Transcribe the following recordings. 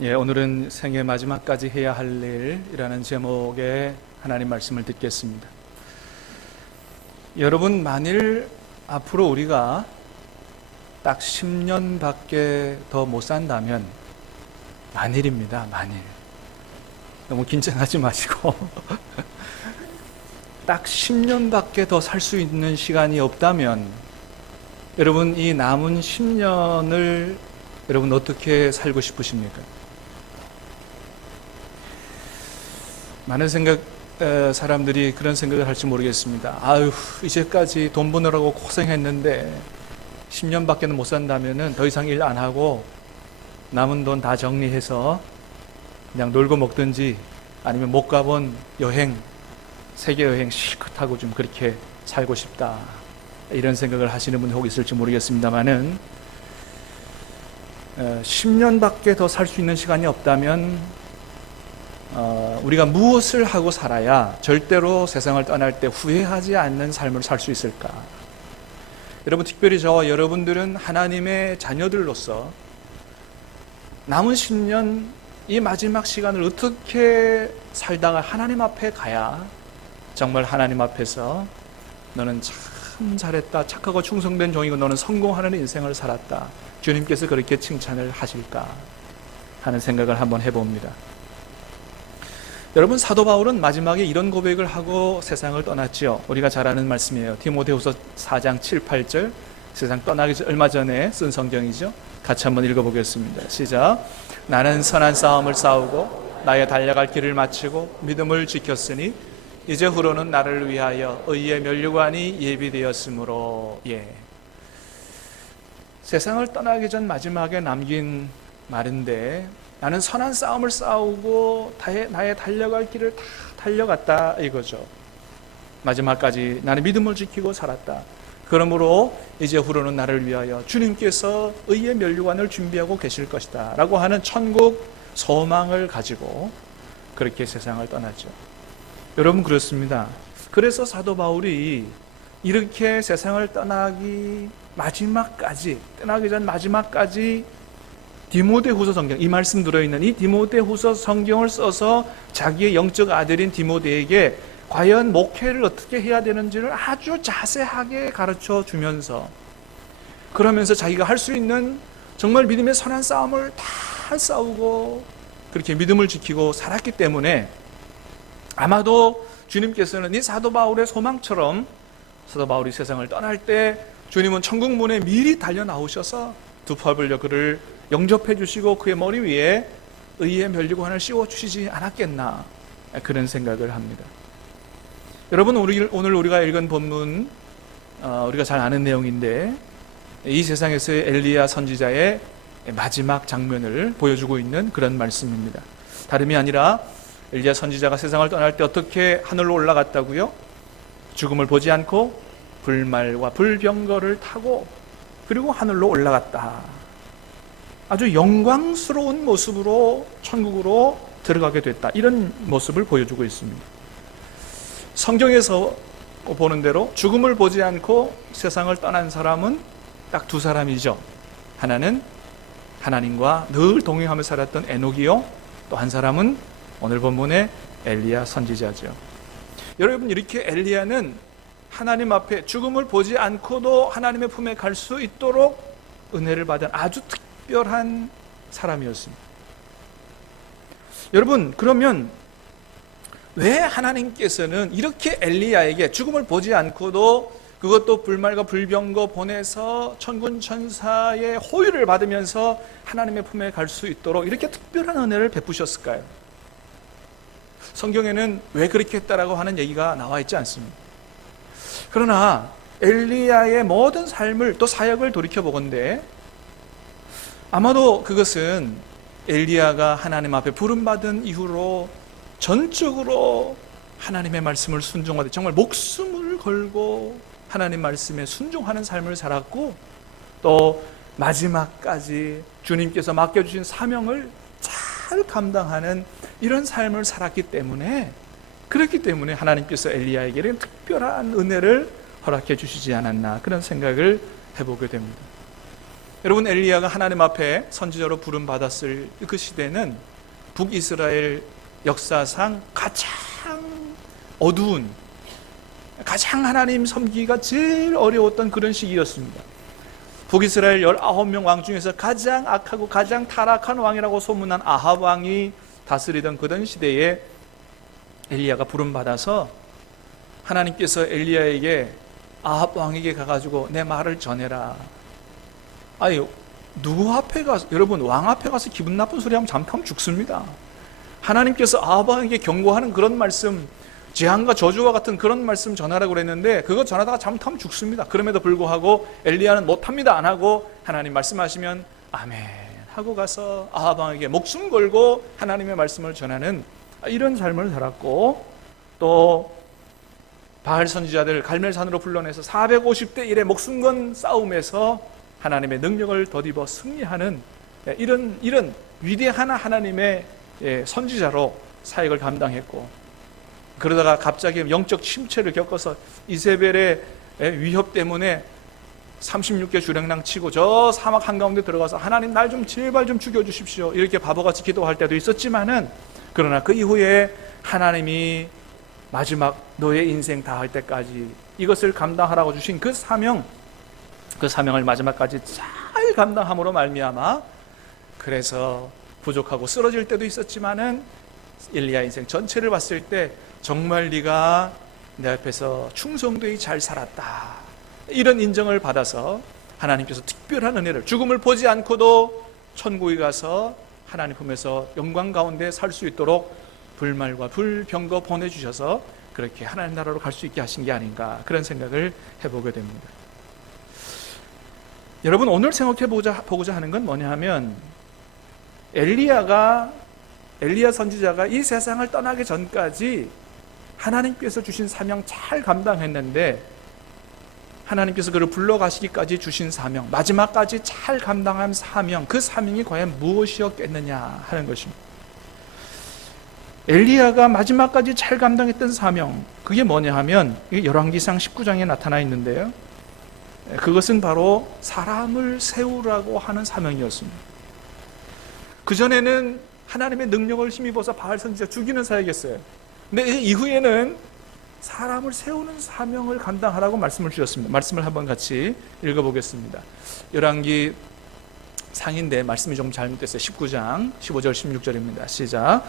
오늘은 생애 마지막까지 해야 할 일이라는 제목의 하나님 말씀을 듣겠습니다. 여러분, 만일 앞으로 우리가 딱 10년밖에 더 못 산다면, 만일입니다, 만일. 너무 긴장하지 마시고 딱 10년밖에 더 살 수 있는 시간이 없다면 여러분, 이 남은 10년을 여러분 어떻게 살고 싶으십니까? 많은 사람들이 그런 생각을 할지 모르겠습니다. 아유, 이제까지 돈 버느라고 고생했는데 10년밖에는 못 산다면은 더 이상 일 안 하고 남은 돈 다 정리해서 그냥 놀고 먹든지 아니면 못 가본 여행, 세계 여행 실컷 하고 좀 그렇게 살고 싶다, 이런 생각을 하시는 분이 혹 있을지 모르겠습니다만은 10년밖에 더 살 수 있는 시간이 없다면 우리가 무엇을 하고 살아야 절대로 세상을 떠날 때 후회하지 않는 삶을 살 수 있을까? 여러분, 특별히 저와 여러분들은 하나님의 자녀들로서 남은 10년, 이 마지막 시간을 어떻게 살다가 하나님 앞에 가야 정말 하나님 앞에서 너는 참 잘했다, 착하고 충성된 종이고 너는 성공하는 인생을 살았다, 주님께서 그렇게 칭찬을 하실까 하는 생각을 한번 해봅니다. 여러분, 사도 바울은 마지막에 이런 고백을 하고 세상을 떠났지요. 우리가 잘 아는 말씀이에요. 디모데후서 4장 7, 8절, 세상 떠나기 얼마 전에 쓴 성경이죠. 같이 한번 읽어보겠습니다. 시작. 나는 선한 싸움을 싸우고 나의 달려갈 길을 마치고 믿음을 지켰으니 이제 후로는 나를 위하여 의의 면류관이 예비되었으므로. 세상을 떠나기 전 마지막에 남긴 말인데, 나는 선한 싸움을 싸우고 나의 달려갈 길을 다 달려갔다, 이거죠. 마지막까지 나는 믿음을 지키고 살았다. 그러므로 이제 후로는 나를 위하여 주님께서 의의 면류관을 준비하고 계실 것이다 라고 하는 천국 소망을 가지고 그렇게 세상을 떠났죠. 여러분, 그렇습니다. 그래서 사도 바울이 이렇게 세상을 떠나기 전 마지막까지 디모데후서 성경, 이 말씀 들어있는 이 디모데후서 성경을 써서 자기의 영적 아들인 디모데에게 과연 목회를 어떻게 해야 되는지를 아주 자세하게 가르쳐 주면서, 그러면서 자기가 할 수 있는 정말 믿음의 선한 싸움을 다 싸우고 그렇게 믿음을 지키고 살았기 때문에 아마도 주님께서는 이 사도 바울의 소망처럼 사도 바울이 세상을 떠날 때 주님은 천국 문에 미리 달려 나오셔서 두 팔 벌려 그를 영접해 주시고 그의 머리 위에 의의 면류관을 씌워 주시지 않았겠나, 그런 생각을 합니다. 여러분, 오늘 우리가 읽은 본문, 우리가 잘 아는 내용인데, 이 세상에서의 엘리야 선지자의 마지막 장면을 보여주고 있는 그런 말씀입니다. 다름이 아니라 엘리야 선지자가 세상을 떠날 때 어떻게 하늘로 올라갔다고요? 죽음을 보지 않고 불말과 불병거를 타고 그리고 하늘로 올라갔다. 아주 영광스러운 모습으로 천국으로 들어가게 됐다, 이런 모습을 보여주고 있습니다. 성경에서 보는 대로 죽음을 보지 않고 세상을 떠난 사람은 딱 두 사람이죠. 하나는 하나님과 늘 동행하며 살았던 에녹이요, 또 한 사람은 오늘 본문의 엘리야 선지자죠. 여러분, 이렇게 엘리야는 하나님 앞에 죽음을 보지 않고도 하나님의 품에 갈 수 있도록 은혜를 받은 아주 특별한 사람이었습니다. 여러분, 그러면 왜 하나님께서는 이렇게 엘리야에게 죽음을 보지 않고도, 그것도 불말과 불병거 보내서 천군 천사의 호의를 받으면서 하나님의 품에 갈 수 있도록 이렇게 특별한 은혜를 베푸셨을까요? 성경에는 왜 그렇게 했다라고 하는 얘기가 나와 있지 않습니다. 그러나 엘리야의 모든 삶을, 또 사역을 돌이켜보건대 아마도 그것은 엘리야가 하나님 앞에 부름받은 이후로 전적으로 하나님의 말씀을 순종하되 정말 목숨을 걸고 하나님 말씀에 순종하는 삶을 살았고, 또 마지막까지 주님께서 맡겨주신 사명을 잘 감당하는 이런 삶을 살았기 때문에, 그렇기 때문에 하나님께서 엘리야에게는 특별한 은혜를 허락해 주시지 않았나, 그런 생각을 해보게 됩니다. 여러분, 엘리야가 하나님 앞에 선지자로 부름 받았을 그 시대는 북이스라엘 역사상 가장 어두운, 가장 하나님 섬기기가 제일 어려웠던 그런 시기였습니다. 북이스라엘 19명 왕 중에서 가장 악하고 가장 타락한 왕이라고 소문난 아합 왕이 다스리던 그런 시대에 엘리야가 부름받아서 하나님께서 엘리야에게 아합 왕에게 가가지고 내 말을 전해라. 아니, 누구 앞에 가서, 여러분, 왕 앞에 가서 기분 나쁜 소리 하면 잠깐 죽습니다. 하나님께서 아합 왕에게 경고하는 그런 말씀, 재앙과 저주와 같은 그런 말씀 전하라고 그랬는데 그거 전하다가 잘못하면 죽습니다. 그럼에도 불구하고 엘리야는 못합니다. 안 하고 하나님 말씀하시면 아멘 하고 가서 아합 왕에게 목숨 걸고 하나님의 말씀을 전하는 이런 삶을 살았고, 또 바알 선지자들 갈멜산으로 불러내서 450대 1의 목숨 건 싸움에서 하나님의 능력을 덧입어 승리하는 이런 위대한 하나님의 선지자로 사역을 감당했고, 그러다가 갑자기 영적 침체를 겪어서 이세벨의 위협 때문에 36개 주랭랑 치고 저 사막 한가운데 들어가서 하나님 날 좀 제발 좀 죽여주십시오 이렇게 바보같이 기도할 때도 있었지만은, 그러나 그 이후에 하나님이 마지막 너의 인생 다 할 때까지 이것을 감당하라고 주신 그 사명을 마지막까지 잘 감당함으로 말미암아, 그래서 부족하고 쓰러질 때도 있었지만은 엘리야 인생 전체를 봤을 때 정말 네가 내 앞에서 충성되이 잘 살았다, 이런 인정을 받아서 하나님께서 특별한 은혜를, 죽음을 보지 않고도 천국에 가서 하나님 품에서 영광 가운데 살 수 있도록 불말과 불병거 보내주셔서 그렇게 하나님 나라로 갈 수 있게 하신 게 아닌가, 그런 생각을 해보게 됩니다. 여러분, 오늘 생각해보고자 하는 건 뭐냐 하면, 엘리야 선지자가 이 세상을 떠나기 전까지 하나님께서 주신 사명 잘 감당했는데, 하나님께서 그를 불러가시기까지 주신 사명, 마지막까지 잘 감당한 사명, 그 사명이 과연 무엇이었겠느냐 하는 것입니다. 엘리야가 마지막까지 잘 감당했던 사명, 그게 뭐냐 하면 열왕기상 19장에 나타나 있는데요, 그것은 바로 사람을 세우라고 하는 사명이었습니다. 그전에는 하나님의 능력을 힘입어서 바알 선지자 죽이는 사역이었어요. 근데 이후에는 사람을 세우는 사명을 감당하라고 말씀을 주셨습니다. 말씀을 한번 같이 읽어보겠습니다. 열왕기 상인데 말씀이 좀 잘못됐어요. 19장 15절 16절입니다. 시작.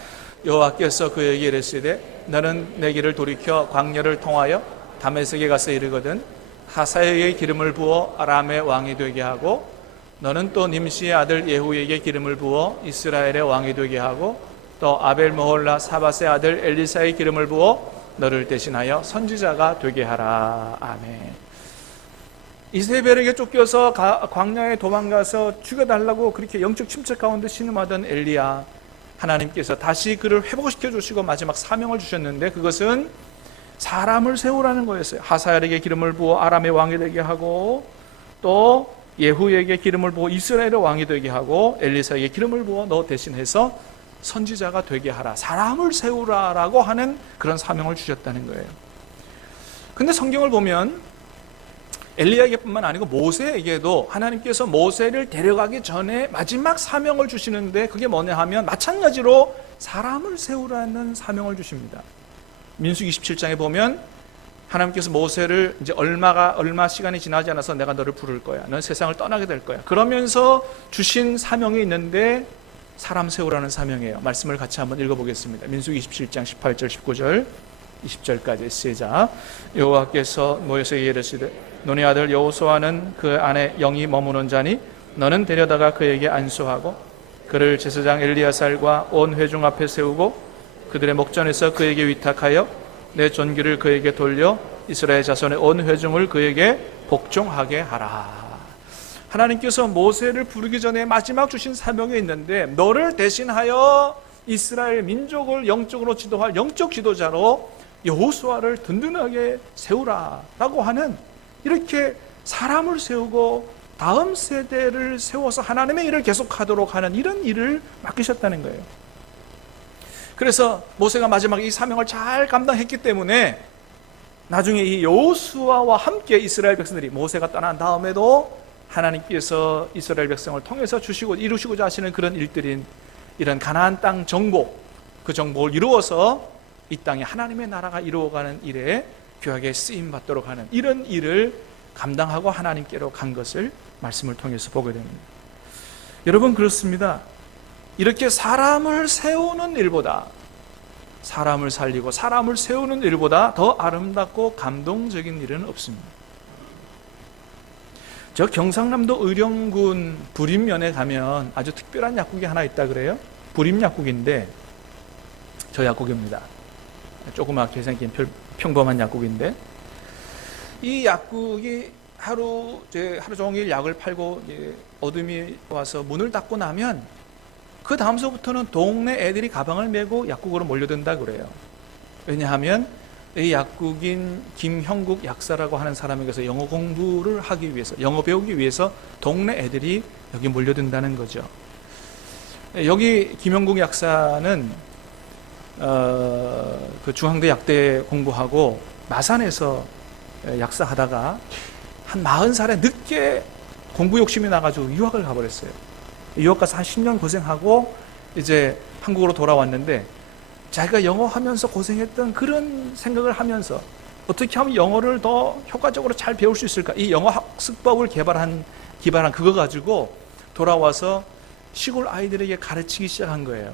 여호와께서 그에게 이르시되 너는 내 길을 돌이켜 광야를 통하여 다메섹에 가서 이르거든 하사엘에게 기름을 부어 아람의 왕이 되게 하고, 너는 또 님시의 아들 예후에게 기름을 부어 이스라엘의 왕이 되게 하고, 또 아벨 모홀라 사밧의 아들 엘리사의 기름을 부어 너를 대신하여 선지자가 되게 하라. 아멘. 이세벨에게 쫓겨서 광야에 도망가서 죽여달라고 그렇게 영적 침체 가운데 신음하던 엘리야, 하나님께서 다시 그를 회복시켜 주시고 마지막 사명을 주셨는데, 그것은 사람을 세우라는 거였어요. 하사엘에게 기름을 부어 아람의 왕이 되게 하고, 또 예후에게 기름을 부어 이스라엘의 왕이 되게 하고, 엘리사에게 기름을 부어 너 대신해서 선지자가 되게 하라, 사람을 세우라라고 하는 그런 사명을 주셨다는 거예요. 근데 성경을 보면 엘리야에게뿐만 아니고 모세에게도 하나님께서 모세를 데려가기 전에 마지막 사명을 주시는데, 그게 뭐냐 하면 마찬가지로 사람을 세우라는 사명을 주십니다. 민수기 27장에 보면 하나님께서 모세를 이제 얼마 시간이 지나지 않아서 내가 너를 부를 거야, 넌 세상을 떠나게 될 거야, 그러면서 주신 사명이 있는데 사람 세우라는 사명이에요. 말씀을 같이 한번 읽어보겠습니다. 민수기 27장 18절 19절 20절까지 시작. 여호와께서 모세에게 이르시되 너네 아들 여호수아는 그 안에 영이 머무는 자니 너는 데려다가 그에게 안수하고 그를 제사장 엘리야살과 온 회중 앞에 세우고 그들의 목전에서 그에게 위탁하여 내 존귀를 그에게 돌려 이스라엘 자손의 온 회중을 그에게 복종하게 하라. 하나님께서 모세를 부르기 전에 마지막 주신 사명이 있는데, 너를 대신하여 이스라엘 민족을 영적으로 지도할 영적 지도자로 여호수아를 든든하게 세우라라고 하는, 이렇게 사람을 세우고 다음 세대를 세워서 하나님의 일을 계속하도록 하는 이런 일을 맡기셨다는 거예요. 그래서 모세가 마지막 이 사명을 잘 감당했기 때문에 나중에 이 여호수아와 함께 이스라엘 백성들이 모세가 떠난 다음에도 하나님께서 이스라엘 백성을 통해서 주시고 이루시고자 하시는 그런 일들인 이런 가나안 땅 정복, 그 정복을 이루어서 이 땅에 하나님의 나라가 이루어가는 일에 귀하게 쓰임받도록 하는 이런 일을 감당하고 하나님께로 간 것을 말씀을 통해서 보게 됩니다. 여러분, 그렇습니다. 이렇게 사람을 세우는 일보다, 사람을 살리고 사람을 세우는 일보다 더 아름답고 감동적인 일은 없습니다. 저 경상남도 의령군 부림면에 가면 아주 특별한 약국이 하나 있다 그래요. 부림 약국인데, 저 약국입니다. 조그맣게 생긴 평범한 약국인데, 이 약국이 하루 종일 약을 팔고 어둠이 와서 문을 닫고 나면 그 다음서부터는 동네 애들이 가방을 메고 약국으로 몰려든다 그래요. 왜냐하면 이 약국인 김형국 약사라고 하는 사람에게서 영어 공부를 하기 위해서, 영어 배우기 위해서 동네 애들이 여기 몰려든다는 거죠. 여기 김형국 약사는 그 중앙대 약대 공부하고 마산에서 약사하다가 한 40살에 늦게 공부 욕심이 나가지고 유학을 가버렸어요. 유학 가서 한 10년 고생하고 이제 한국으로 돌아왔는데, 자기가 영어 하면서 고생했던 그런 생각을 하면서 어떻게 하면 영어를 더 효과적으로 잘 배울 수 있을까, 이 영어 학습법을 기발한 그거 가지고 돌아와서 시골 아이들에게 가르치기 시작한 거예요.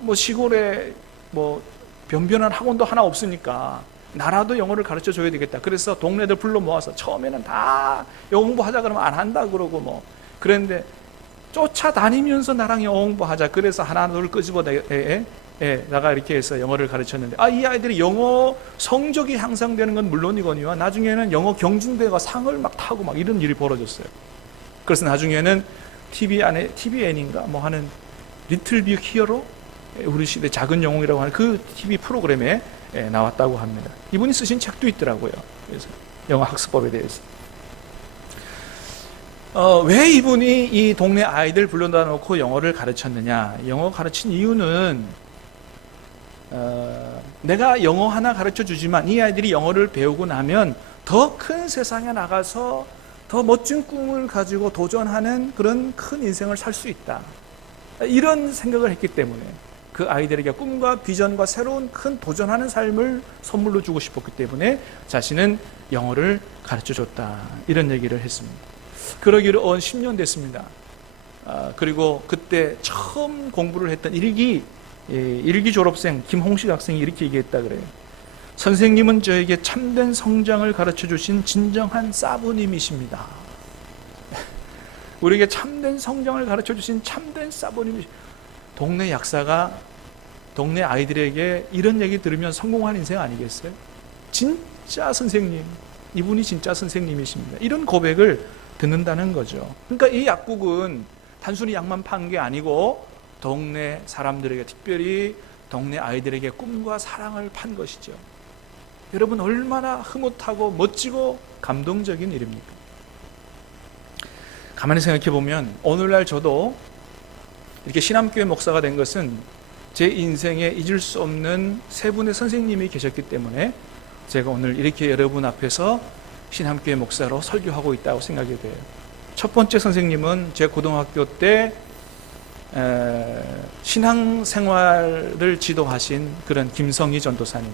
뭐 시골에 뭐 변변한 학원도 하나 없으니까 나라도 영어를 가르쳐 줘야 되겠다. 그래서 동네들 불러 모아서 처음에는 다 영어 공부하자 그러면 안 한다 그러고 뭐 그랬는데, 쫓아다니면서 나랑 영어 공부하자. 그래서 하나 둘 끄집어 나가 이렇게 해서 영어를 가르쳤는데, 이 아이들이 영어 성적이 향상되는 건 물론이거니와 나중에는 영어 경진대회가 상을 막 타고 막 이런 일이 벌어졌어요. 그래서 나중에는 TVN인가 뭐 하는 리틀 빅 히어로, 우리 시대 작은 영웅이라고 하는 그 TV 프로그램에 나왔다고 합니다. 이분이 쓰신 책도 있더라고요. 그래서 영어 학습법에 대해서. 왜 이분이 이 동네 아이들 불러다 놓고 영어를 가르쳤느냐? 영어 가르친 이유는 내가 영어 하나 가르쳐 주지만 이 아이들이 영어를 배우고 나면 더 큰 세상에 나가서 더 멋진 꿈을 가지고 도전하는 그런 큰 인생을 살 수 있다. 이런 생각을 했기 때문에 그 아이들에게 꿈과 비전과 새로운 큰 도전하는 삶을 선물로 주고 싶었기 때문에 자신은 영어를 가르쳐 줬다. 이런 얘기를 했습니다. 그러기로 10년 됐습니다. 그리고 그때 처음 공부를 했던 일기 졸업생 김홍식 학생이 이렇게 얘기했다 그래요. 선생님은 저에게 참된 성장을 가르쳐 주신 진정한 사부님이십니다. 우리에게 참된 성장을 가르쳐 주신 참된 사부님이십니다. 동네 약사가 동네 아이들에게 이런 얘기 들으면 성공한 인생 아니겠어요? 진짜 선생님, 이분이 진짜 선생님이십니다. 이런 고백을 듣는다는 거죠. 그러니까 이 약국은 단순히 약만 판 게 아니고 동네 사람들에게, 특별히 동네 아이들에게 꿈과 사랑을 판 것이죠. 여러분, 얼마나 흐뭇하고 멋지고 감동적인 일입니까? 가만히 생각해 보면 오늘날 저도 이렇게 신암교회 목사가 된 것은 제 인생에 잊을 수 없는 세 분의 선생님이 계셨기 때문에 제가 오늘 이렇게 여러분 앞에서 신암교회 목사로 설교하고 있다고 생각이 돼요. 첫 번째 선생님은 제 고등학교 때 신앙생활을 지도하신 그런 김성희 전도사님.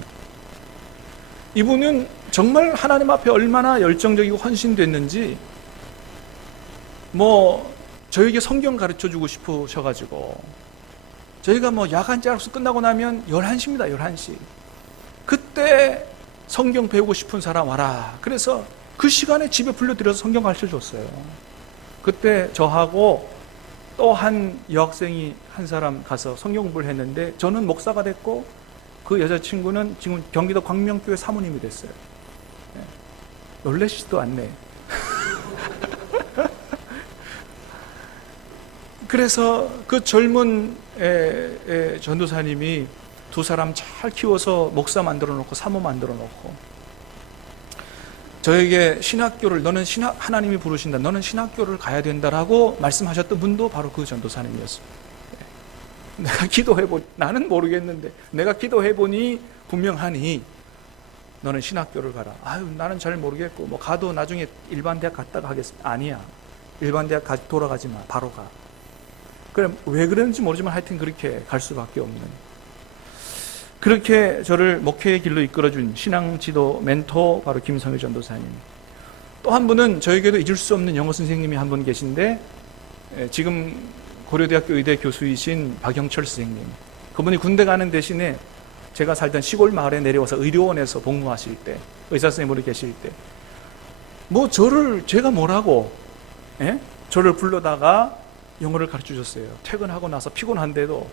이분은 정말 하나님 앞에 얼마나 열정적이고 헌신됐는지 저에게 성경 가르쳐 주고 싶으셔가지고, 저희가 야간 짤학수 끝나고 나면 11시입니다. 11시. 그때 성경 배우고 싶은 사람 와라. 그래서 그 시간에 집에 불러들여서 성경 가르쳐 줬어요. 그때 저하고 또 한 여학생이 한 사람 가서 성경 공부를 했는데, 저는 목사가 됐고 그 여자친구는 지금 경기도 광명교회 사모님이 됐어요. 놀라시지도 않네. 그래서 그 젊은 전도사님이 두 사람 잘 키워서 목사 만들어 놓고 사모 만들어 놓고, 저에게 신학교를, 너는 하나님이 부르신다, 너는 신학교를 가야 된다라고 말씀하셨던 분도 바로 그 전도사님이었습니다. 내가 기도해보니, 나는 모르겠는데 내가 기도해보니 분명하니 너는 신학교를 가라. 아유, 나는 잘 모르겠고 뭐 가도 나중에 일반 대학 갔다가 하겠습니다. 아니야. 일반 대학 돌아가지 마. 바로 가. 그래, 왜 그런지 모르지만 하여튼 그렇게 갈 수밖에 없는, 그렇게 저를 목회의 길로 이끌어준 신앙 지도 멘토 바로 김성희 전도사님. 또 한 분은 저에게도 잊을 수 없는 영어 선생님이 한 분 계신데, 지금 고려대학교 의대 교수이신 박영철 선생님. 그분이 군대 가는 대신에 제가 살던 시골 마을에 내려와서 의료원에서 복무하실 때, 의사 선생님으로 계실 때, 뭐 제가 뭐라고, 저를 불러다가 영어를 가르쳐 줬어요. 퇴근하고 나서 피곤한데도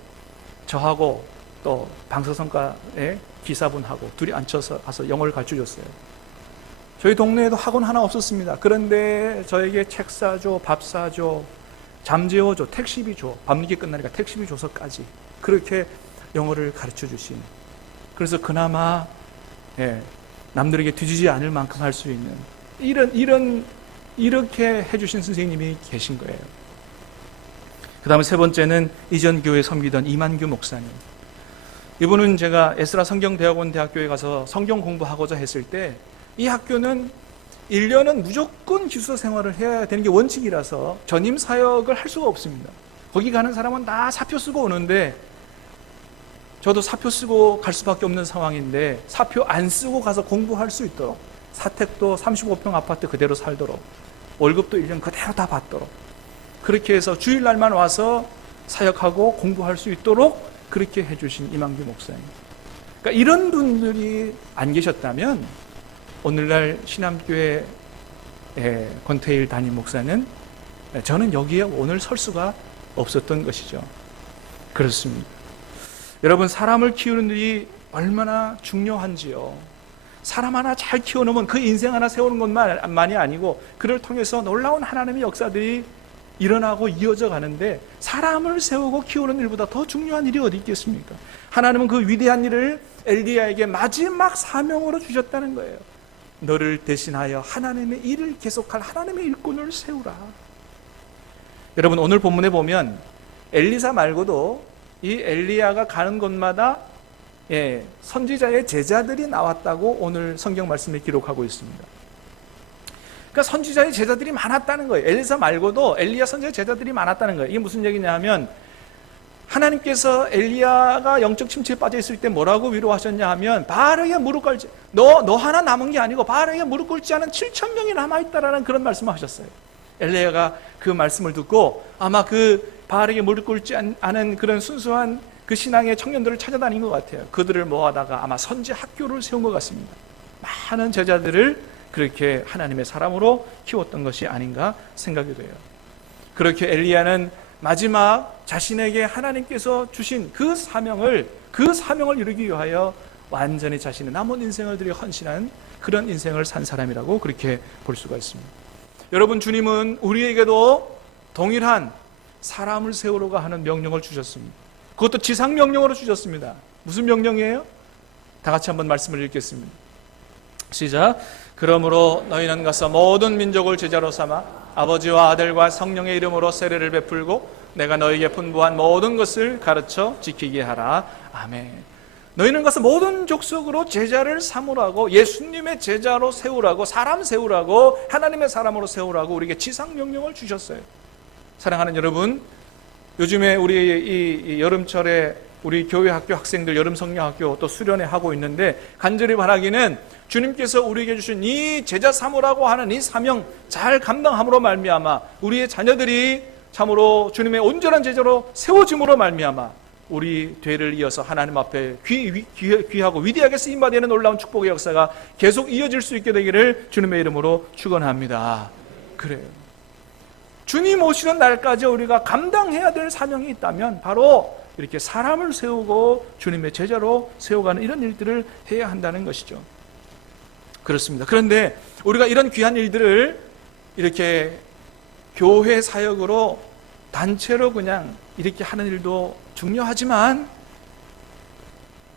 저하고 또 방사선과의 기사분하고 둘이 앉혀서 가서 영어를 가르쳐 줬어요. 저희 동네에도 학원 하나 없었습니다. 그런데 저에게 책 사줘, 밥 사줘, 잠 재워줘, 택시비 줘, 밤늦게 끝나니까 택시비 줘서까지 그렇게 영어를 가르쳐 주신, 그래서 그나마 남들에게 뒤지지 않을 만큼 할 수 있는 이렇게 해주신 선생님이 계신 거예요. 그 다음에 세 번째는 이전 교회 섬기던 이만규 목사님. 이분은 제가 에스라 성경대학원 대학교에 가서 성경 공부하고자 했을 때, 이 학교는 1년은 무조건 기숙사 생활을 해야 되는 게 원칙이라서 전임 사역을 할 수가 없습니다. 거기 가는 사람은 다 사표 쓰고 오는데, 저도 사표 쓰고 갈 수밖에 없는 상황인데, 사표 안 쓰고 가서 공부할 수 있도록, 사택도 35평 아파트 그대로 살도록, 월급도 1년 그대로 다 받도록, 그렇게 해서 주일날만 와서 사역하고 공부할 수 있도록 그렇게 해주신 이만규 목사님. 그러니까 이런 분들이 안 계셨다면 오늘날 신암교회 권태일 담임 목사는 저는 여기에 오늘 설 수가 없었던 것이죠. 그렇습니다. 여러분, 사람을 키우는 일이 얼마나 중요한지요. 사람 하나 잘 키워놓으면 그 인생 하나 세우는 것만이 아니고, 그를 통해서 놀라운 하나님의 역사들이 일어나고 이어져 가는데, 사람을 세우고 키우는 일보다 더 중요한 일이 어디 있겠습니까? 하나님은 그 위대한 일을 엘리야에게 마지막 사명으로 주셨다는 거예요. 너를 대신하여 하나님의 일을 계속할 하나님의 일꾼을 세우라. 여러분, 오늘 본문에 보면 엘리사 말고도 이 엘리야가 가는 곳마다 선지자의 제자들이 나왔다고 오늘 성경 말씀에 기록하고 있습니다. 그러니까 선지자의 제자들이 많았다는 거예요. 엘리사 말고도 엘리야 선지자의 제자들이 많았다는 거예요. 이게 무슨 얘기냐 하면, 하나님께서 엘리야가 영적 침체에 빠져 있을 때 뭐라고 위로하셨냐 하면, 바알에게 무릎 꿇지, 너 하나 남은 게 아니고 바알에게 무릎 꿇지 않은 7천 명이 남아있다라는 그런 말씀을 하셨어요. 엘리야가 그 말씀을 듣고 아마 그 바알에게 무릎 꿇지 않은 그런 순수한 그 신앙의 청년들을 찾아다닌 것 같아요. 그들을 모아다가 아마 선지 학교를 세운 것 같습니다. 많은 제자들을 그렇게 하나님의 사람으로 키웠던 것이 아닌가 생각이 돼요. 그렇게 엘리야는 마지막 자신에게 하나님께서 주신 그 사명을 이루기 위하여 완전히 자신의 남은 인생을 들여 헌신한 그런 인생을 산 사람이라고 그렇게 볼 수가 있습니다. 여러분, 주님은 우리에게도 동일한 사람을 세우려고 하는 명령을 주셨습니다. 그것도 지상 명령으로 주셨습니다. 무슨 명령이에요? 다 같이 한번 말씀을 읽겠습니다. 시작. 그러므로 너희는 가서 모든 민족을 제자로 삼아 아버지와 아들과 성령의 이름으로 세례를 베풀고 내가 너희에게 분부한 모든 것을 가르쳐 지키게 하라. 아멘. 너희는 가서 모든 족속으로 제자를 삼으라고, 예수님의 제자로 세우라고, 사람 세우라고, 하나님의 사람으로 세우라고 우리에게 지상 명령을 주셨어요. 사랑하는 여러분, 요즘에 우리 이 여름철에 우리 교회 학교 학생들 여름 성령학교 또 수련회 하고 있는데, 간절히 바라기는 주님께서 우리에게 주신 이 제자 삼으라고 하는 이 사명 잘 감당함으로 말미암아 우리의 자녀들이 참으로 주님의 온전한 제자로 세워짐으로 말미암아 우리 뒤를 이어서 하나님 앞에 귀하고 위대하게 쓰임받는 놀라운 축복의 역사가 계속 이어질 수 있게 되기를 주님의 이름으로 축원합니다. 그래요. 주님 오시는 날까지 우리가 감당해야 될 사명이 있다면 바로 이렇게 사람을 세우고 주님의 제자로 세워가는 이런 일들을 해야 한다는 것이죠. 그렇습니다. 그런데 우리가 이런 귀한 일들을 이렇게 교회 사역으로 단체로 그냥 이렇게 하는 일도 중요하지만,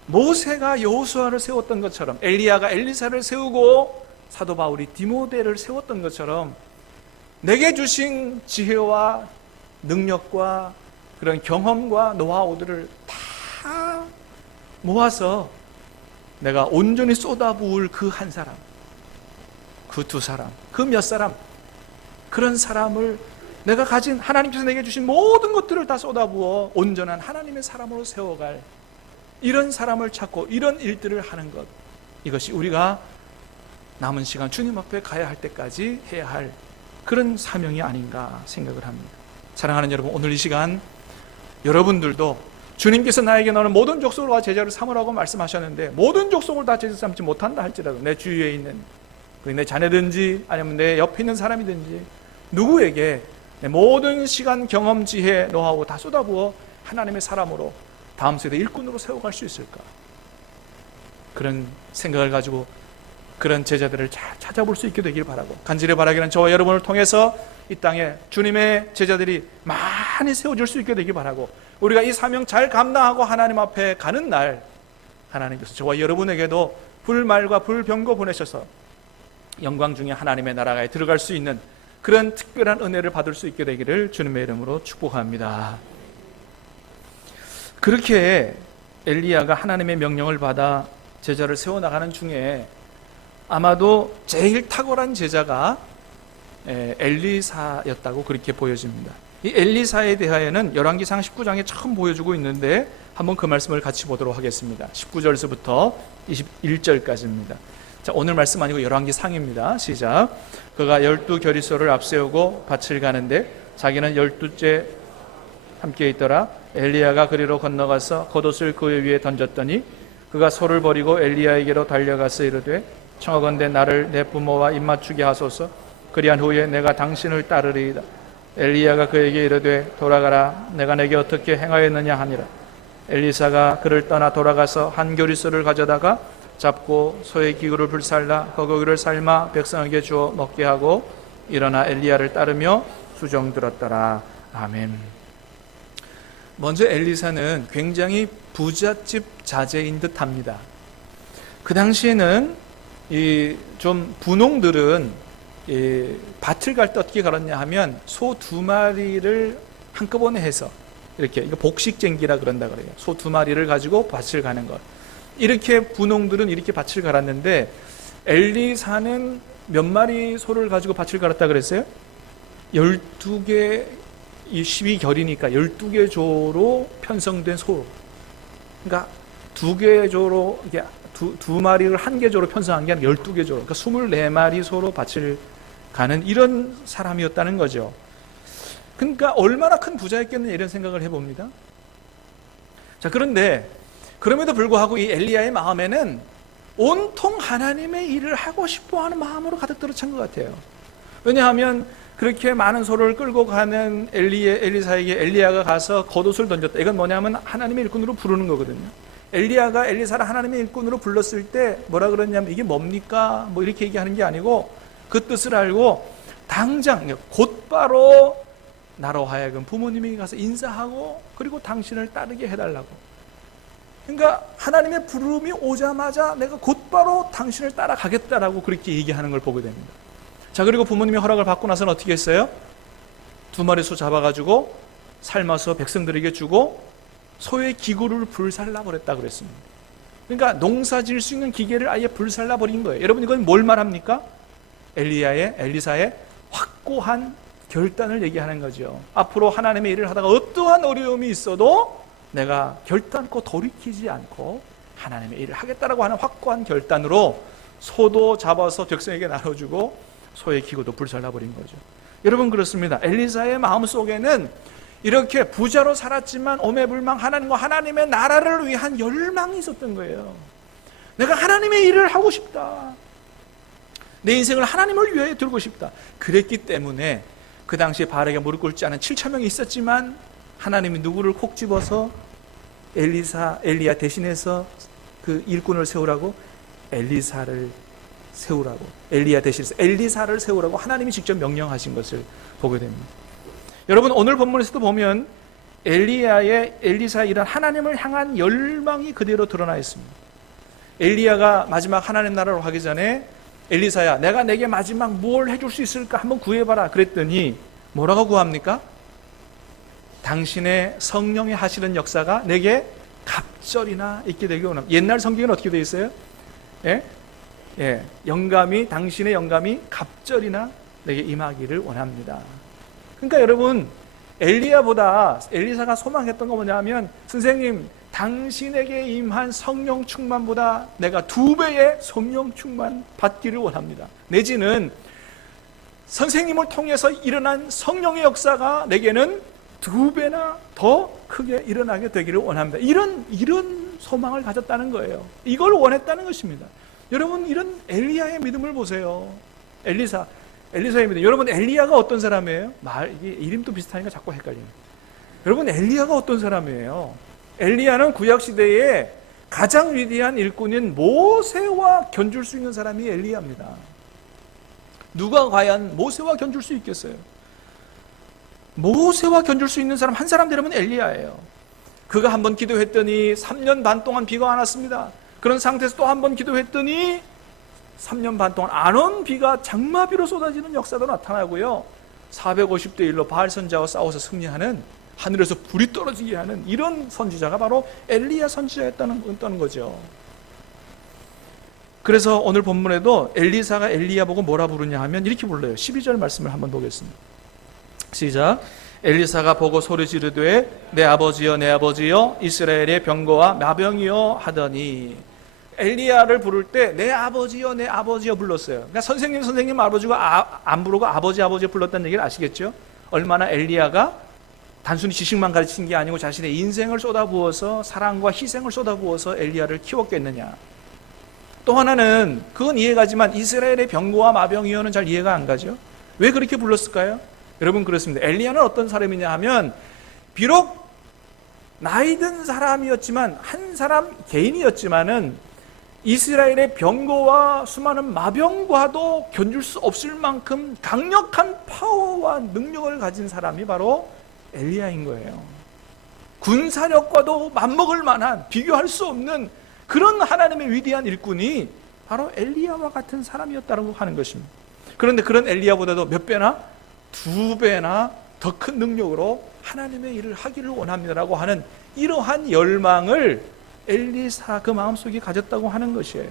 모세가 여호수아를 세웠던 것처럼, 엘리야가 엘리사를 세우고 사도 바울이 디모데를 세웠던 것처럼 내게 주신 지혜와 능력과 그런 경험과 노하우들을 다 모아서 내가 온전히 쏟아부을 그 한 사람, 그 두 사람, 그 몇 사람, 그런 사람을 내가 가진 하나님께서 내게 주신 모든 것들을 다 쏟아부어 온전한 하나님의 사람으로 세워갈 이런 사람을 찾고 이런 일들을 하는 것, 이것이 우리가 남은 시간 주님 앞에 가야 할 때까지 해야 할 그런 사명이 아닌가 생각을 합니다. 사랑하는 여러분, 오늘 이 시간 여러분들도 주님께서 나에게 너는 모든 족속을 제자를 삼으라고 말씀하셨는데, 모든 족속을 다 제자 삼지 못한다 할지라도 내 주위에 있는 내 자녀든지 아니면 내 옆에 있는 사람이든지 누구에게 내 모든 시간, 경험, 지혜, 노하우 다 쏟아부어 하나님의 사람으로 다음 세대 일꾼으로 세워갈 수 있을까? 그런 생각을 가지고 그런 제자들을 잘 찾아볼 수 있게 되길 바라고, 간절히 바라기는 저와 여러분을 통해서 이 땅에 주님의 제자들이 많이 세워질 수 있게 되길 바라고, 우리가 이 사명 잘 감당하고 하나님 앞에 가는 날 하나님께서 저와 여러분에게도 불말과 불병거 보내셔서 영광 중에 하나님의 나라에 들어갈 수 있는 그런 특별한 은혜를 받을 수 있게 되기를 주님의 이름으로 축복합니다. 그렇게 엘리야가 하나님의 명령을 받아 제자를 세워나가는 중에 아마도 제일 탁월한 제자가 엘리사였다고 그렇게 보여집니다. 이 엘리사에 대하여는 열왕기상 19장에 처음 보여주고 있는데 한번 그 말씀을 같이 보도록 하겠습니다. 19절서부터 21절까지입니다. 자, 오늘 말씀 아니고 열왕기상입니다. 시작. 그가 12겨리소를 앞세우고 밭을 가는데 자기는 12째 함께 있더라. 엘리야가 그리로 건너가서 겉옷을 그 위에 던졌더니 그가 소를 버리고 엘리야에게로 달려가서 이르되 청하건대 나를 내 부모와 입맞추게 하소서. 그리한 후에 내가 당신을 따르리이다. 엘리야가 그에게 이르되 돌아가라. 내가 내게 어떻게 행하였느냐 하니라. 엘리사가 그를 떠나 돌아가서 한 겨리소를 가져다가 잡고 소의 기구를 불살라 거기를 삶아 백성에게 주어 먹게 하고 일어나 엘리야를 따르며 수종 들었더라. 아멘. 먼저 엘리사는 굉장히 부잣집 자제인 듯합니다. 그 당시에는 좀 분홍들은 밭을 갈 때 어떻게 갈았냐 하면 소 2마리를 한꺼번에 해서 이렇게, 이거 복식쟁기라 그런다 그래요. 소 2마리를 가지고 밭을 가는 것. 이렇게 분홍들은 이렇게 밭을 갈았는데 엘리사는 몇 마리 소를 가지고 밭을 갈았다 그랬어요? 12개, 12결이니까 12개 조로 편성된 소. 그러니까 2개 조로, 이게 두 마리를 한 개 조로 편성한 게 아니라 12개 조로, 그러니까 24마리 소로 밭을 가는 이런 사람이었다는 거죠. 그러니까 얼마나 큰 부자였겠느냐 이런 생각을 해봅니다. 자, 그런데 그럼에도 불구하고 이 엘리야의 마음에는 온통 하나님의 일을 하고 싶어하는 마음으로 가득 들어찬 것 같아요. 왜냐하면 그렇게 많은 소를 끌고 가는 엘리사에게 엘리야가 가서 겉옷을 던졌다. 이건 뭐냐면 하나님의 일꾼으로 부르는 거거든요. 엘리야가 엘리사를 하나님의 일꾼으로 불렀을 때 뭐라 그러냐면 이게 뭡니까? 뭐 이렇게 얘기하는 게 아니고 그 뜻을 알고 당장 곧바로 나로 하여금 부모님에게 가서 인사하고 그리고 당신을 따르게 해달라고. 그러니까 하나님의 부름이 오자마자 내가 곧바로 당신을 따라가겠다라고 그렇게 얘기하는 걸 보게 됩니다. 자, 그리고 부모님의 허락을 받고 나서는 어떻게 했어요? 2마리 소 잡아가지고 삶아서 백성들에게 주고 소의 기구를 불살라 버렸다 그랬습니다. 그러니까 농사 지을 수 있는 기계를 아예 불살라 버린 거예요. 여러분, 이건 뭘 말합니까? 엘리사의 확고한 결단을 얘기하는 거죠. 앞으로 하나님의 일을 하다가 어떠한 어려움이 있어도 내가 결단코 돌이키지 않고 하나님의 일을 하겠다라고 하는 확고한 결단으로 소도 잡아서 백성에게 나눠주고 소의 기구도 불살라버린 거죠. 여러분, 그렇습니다. 엘리사의 마음속에는 이렇게 부자로 살았지만 오매불망 하나님과 하나님의 나라를 위한 열망이 있었던 거예요. 내가 하나님의 일을 하고 싶다. 내 인생을 하나님을 위하여 들고 싶다. 그랬기 때문에 그 당시에 바알에게 무릎 꿇지 않은 7,000명이 있었지만 하나님이 누구를 콕 집어서 엘리야 대신해서 그 일꾼을 세우라고? 엘리사를 세우라고, 엘리야 대신해서 엘리사를 세우라고 하나님이 직접 명령하신 것을 보게 됩니다. 여러분, 오늘 본문에서도 보면 엘리사의 이런 하나님을 향한 열망이 그대로 드러나 있습니다. 엘리야가 마지막 하나님 나라로 가기 전에 엘리사야, 내가 내게 마지막 뭘 해줄 수 있을까 한번 구해봐라 그랬더니 뭐라고 구합니까? 당신의 성령이 하시는 역사가 내게 갑절이나 있게 되기 원합니다. 옛날 성경은 어떻게 되어 있어요? 영감이, 당신의 영감이 갑절이나 내게 임하기를 원합니다. 그러니까 여러분, 엘리사가 소망했던 거 뭐냐면, 선생님, 당신에게 임한 성령 충만보다 내가 2배의 성령 충만 받기를 원합니다. 내지는 선생님을 통해서 일어난 성령의 역사가 내게는 2배나 더 크게 일어나게 되기를 원합니다. 이런 소망을 가졌다는 거예요. 이걸 원했다는 것입니다. 여러분, 이런 엘리야의 믿음을 보세요. 엘리사의 믿음. 여러분, 엘리야가 어떤 사람이에요? 이게 이름도 비슷하니까 자꾸 헷갈리네요. 여러분, 엘리야가 어떤 사람이에요? 엘리야는 구약시대에 가장 위대한 일꾼인 모세와 견줄 수 있는 사람이 엘리야입니다. 누가 과연 모세와 견줄 수 있겠어요? 모세와 견줄 수 있는 사람 한 사람 되려면 엘리야예요. 그가 한 번 기도했더니 3년 반 동안 비가 안 왔습니다. 그런 상태에서 또 한 번 기도했더니 3년 반 동안 안 온 비가 장마비로 쏟아지는 역사도 나타나고요. 450대 1로 바알 선지자와 싸워서 승리하는, 하늘에서 불이 떨어지게 하는 이런 선지자가 바로 엘리야 선지자였다는 거죠. 그래서 오늘 본문에도 엘리사가 엘리야 보고 뭐라 부르냐 하면 이렇게 불러요. 12절 말씀을 한번 보겠습니다. 시작. 엘리사가 보고 소리 지르되 내 아버지여 내 아버지여 이스라엘의 병거와 마병이여 하더니, 엘리야를 부를 때 내 아버지여 내 아버지여 불렀어요. 그러니까 선생님 아버지가 안 부르고 아버지 불렀다는 얘기를 아시겠죠? 얼마나 엘리야가 단순히 지식만 가르친 게 아니고 자신의 인생을 쏟아부어서, 사랑과 희생을 쏟아부어서 엘리야를 키웠겠느냐. 또 하나는, 그건 이해가지만 이스라엘의 병거와 마병이여는 잘 이해가 안 가죠. 왜 그렇게 불렀을까요? 여러분, 그렇습니다. 엘리야는 어떤 사람이냐 하면, 비록 나이 든 사람이었지만, 한 사람 개인이었지만은 이스라엘의 병거와 수많은 마병과도 견줄 수 없을 만큼 강력한 파워와 능력을 가진 사람이 바로 엘리야인 거예요. 군사력과도 맞먹을 만한, 비교할 수 없는 그런 하나님의 위대한 일꾼이 바로 엘리야와 같은 사람이었다고 하는 것입니다. 그런데 그런 엘리야보다도 몇 배나? 2배나 더 큰 능력으로 하나님의 일을 하기를 원합니다라고 하는 이러한 열망을 엘리사 그 마음속에 가졌다고 하는 것이에요.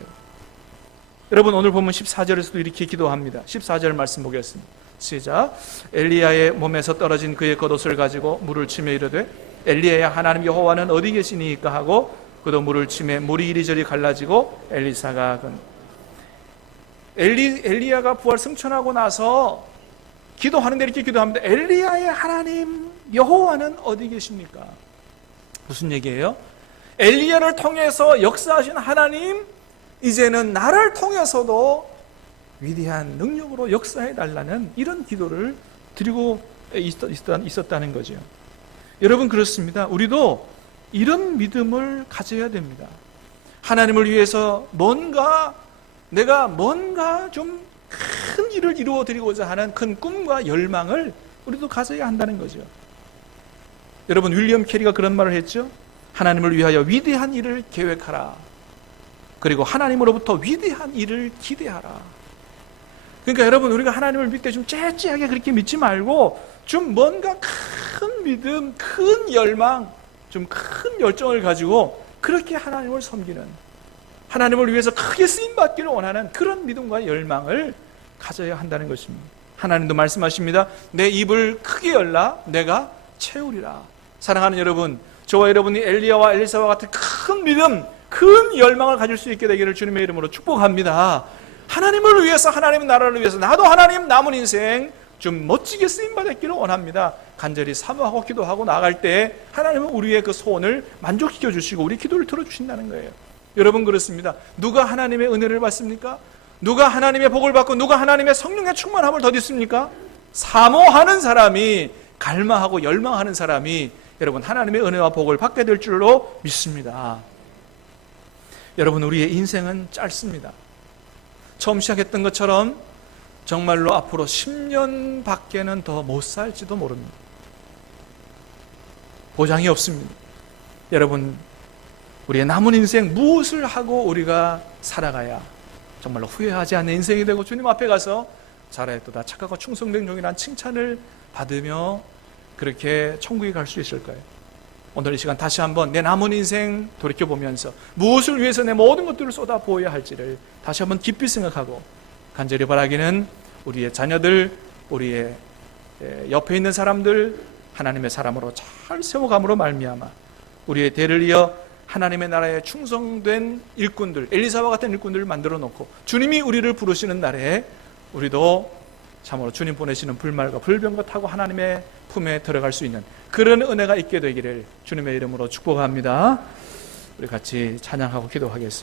여러분, 오늘 보면 14절에서도 이렇게 기도합니다. 14절 말씀 보겠습니다. 시작. 엘리야의 몸에서 떨어진 그의 겉옷을 가지고 물을 치며 이르되 엘리야야, 하나님 여호와는 어디 계시니까 하고 그도 물을 치매 물이 이리저리 갈라지고 엘리사가 엘리야가 부활 승천하고 나서 기도하는데 이렇게 기도합니다. 엘리야의 하나님 여호와는 어디 계십니까? 무슨 얘기예요? 엘리야를 통해서 역사하신 하나님, 이제는 나를 통해서도 위대한 능력으로 역사해 달라는 이런 기도를 드리고 있었다는 거죠. 여러분, 그렇습니다. 우리도 이런 믿음을 가져야 됩니다. 하나님을 위해서 내가 뭔가 좀 큰 일을 이루어 드리고자 하는 큰 꿈과 열망을 우리도 가져야 한다는 거죠. 여러분, 윌리엄 캐리가 그런 말을 했죠. 하나님을 위하여 위대한 일을 계획하라. 그리고 하나님으로부터 위대한 일을 기대하라. 그러니까 여러분, 우리가 하나님을 믿을 때 좀 째째하게 그렇게 믿지 말고 좀 뭔가 큰 믿음, 큰 열망, 좀 큰 열정을 가지고 그렇게 하나님을 섬기는, 하나님을 위해서 크게 쓰임받기를 원하는 그런 믿음과 열망을 가져야 한다는 것입니다. 하나님도 말씀하십니다. 내 입을 크게 열라 내가 채우리라. 사랑하는 여러분, 저와 여러분이 엘리야와 엘리사와 같은 큰 믿음, 큰 열망을 가질 수 있게 되기를 주님의 이름으로 축복합니다. 하나님을 위해서, 하나님 나라를 위해서 나도 하나님 남은 인생 좀 멋지게 쓰임받았기를 원합니다. 간절히 사모하고 기도하고 나아갈 때 하나님은 우리의 그 소원을 만족시켜 주시고 우리 기도를 들어주신다는 거예요. 여러분, 그렇습니다. 누가 하나님의 은혜를 받습니까? 누가 하나님의 복을 받고 누가 하나님의 성령의 충만함을 더딨습니까? 사모하는 사람이, 갈망하고 열망하는 사람이 여러분 하나님의 은혜와 복을 받게 될 줄로 믿습니다. 여러분, 우리의 인생은 짧습니다. 처음 시작했던 것처럼 정말로 앞으로 10년 밖에는 더 못 살지도 모릅니다. 보장이 없습니다. 여러분, 우리의 남은 인생 무엇을 하고 우리가 살아가야 정말로 후회하지 않는 인생이 되고 주님 앞에 가서 잘했도다 착하고 충성된 종이라는 칭찬을 받으며 그렇게 천국에 갈 수 있을까요? 오늘 이 시간 다시 한번 내 남은 인생 돌이켜보면서 무엇을 위해서 내 모든 것들을 쏟아부어야 할지를 다시 한번 깊이 생각하고, 간절히 바라기는 우리의 자녀들, 우리의 옆에 있는 사람들 하나님의 사람으로 잘 세워감으로 말미암아 우리의 대를 이어 하나님의 나라에 충성된 일꾼들, 엘리사와 같은 일꾼들을 만들어 놓고 주님이 우리를 부르시는 날에 우리도 참으로 주님 보내시는 불말과 불병거 타고 하나님의 품에 들어갈 수 있는 그런 은혜가 있게 되기를 주님의 이름으로 축복합니다. 우리 같이 찬양하고 기도하겠습니다.